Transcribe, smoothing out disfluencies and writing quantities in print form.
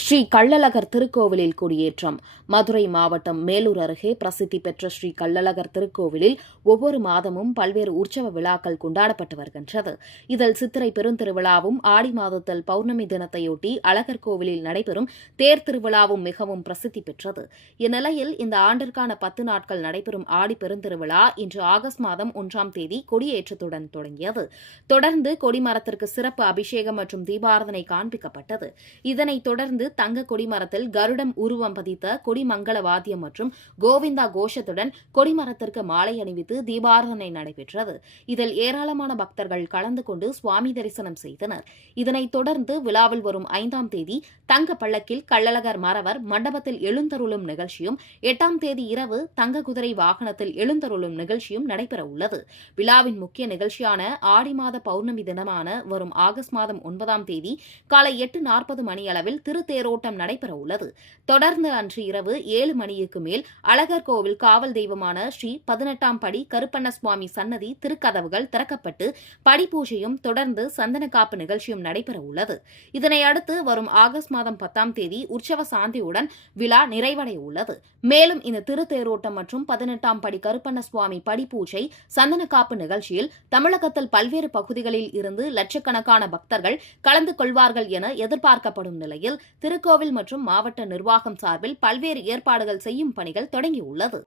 ஸ்ரீ கள்ளழகர் திருக்கோவிலில் கொடியேற்றம். மதுரை மாவட்டம் மேலூர் அருகே பிரசித்தி பெற்ற ஸ்ரீ கள்ளழகர் திருக்கோவிலில் ஒவ்வொரு மாதமும் பல்வேறு உற்சவ விழாக்கள் கொண்டாடப்பட்டு வருகின்றது. இதில் சித்திரை பெருந்திருவிழாவும் ஆடி மாதத்தில் பௌர்ணமி தினத்தையொட்டி அழகர் கோவிலில் நடைபெறும் தேர் திருவிழாவும் மிகவும் பிரசித்தி பெற்றது. இந்நிலையில் இந்த ஆண்டிற்கான 10 நாட்கள் நடைபெறும் ஆடி பெருந்திருவிழா இன்று ஆகஸ்ட் மாதம் 1ஆம் தேதி கொடியேற்றத்துடன் தொடங்கியது. தொடர்ந்து கொடிமரத்திற்கு சிறப்பு அபிஷேகம் மற்றும் தீபாராதனை காண்பிக்கப்பட்டது. இதனைத் தொடர்ந்து தங்க கொடிமரத்தில் கருடம் உருவம் பதித்த கொடிமங்கல வாத்தியம் மற்றும் கோவிந்தா கோஷத்துடன் கொடிமரத்திற்கு மாலை அணிவித்து தீபாராதனை நடைபெற்றது. இதில் ஏராளமான பக்தர்கள் கலந்து கொண்டு சுவாமி தரிசனம் செய்தனர். இதனைத் தொடர்ந்து விழாவில் வரும் 5ஆம் தேதி தங்க பள்ளக்கில் கள்ளழகர் மறவர் மண்டபத்தில் எழுந்தருளும் நிகழ்ச்சியும், 8ஆம் தேதி இரவு தங்க குதிரை வாகனத்தில் எழுந்தருளும் நிகழ்ச்சியும் நடைபெற உள்ளது. விழாவின் முக்கிய நிகழ்ச்சியான ஆடி மாத பௌர்ணமி தினமான வரும் ஆகஸ்ட் மாதம் 9ஆம் தேதி காலை 8:40 மணியளவில் திருத்தேரோட்டம் நடைபெற உள்ளது. தொடர்ந்து அன்று இரவு 7 மணிக்கு மேல் அழகர் கோவில் காவல் தெய்வமான ஸ்ரீ 18ஆம் படி கருப்பண்ண சுவாமி சன்னதி திருக்கதவுகள் திறக்கப்பட்டு படிப்பூஜையும் தொடர்ந்து சந்தனக்காப்பு நிகழ்ச்சியும் நடைபெற உள்ளது. இதனையடுத்து வரும் ஆகஸ்ட் மாதம் 10ஆம் தேதி உற்சவ சாந்தியுடன் விழா நிறைவடைய உள்ளது. மேலும் இந்த திருத்தேரோட்டம் மற்றும் 18ஆம் படி கருப்பண்ண சுவாமி படிப்பூஜை சந்தனக்காப்பு நிகழ்ச்சியில் தமிழகத்தில் பல்வேறு பகுதிகளில் இருந்து லட்சக்கணக்கான பக்தர்கள் கலந்து கொள்வார்கள் என எதிர்பார்க்கப்படும் நிலையில் திருக்கோவில் மற்றும் மாவட்ட நிர்வாகம் சார்பில் பல்வேறு ஏற்பாடுகள் செய்யும் பணிகள் தொடங்கியுள்ளது.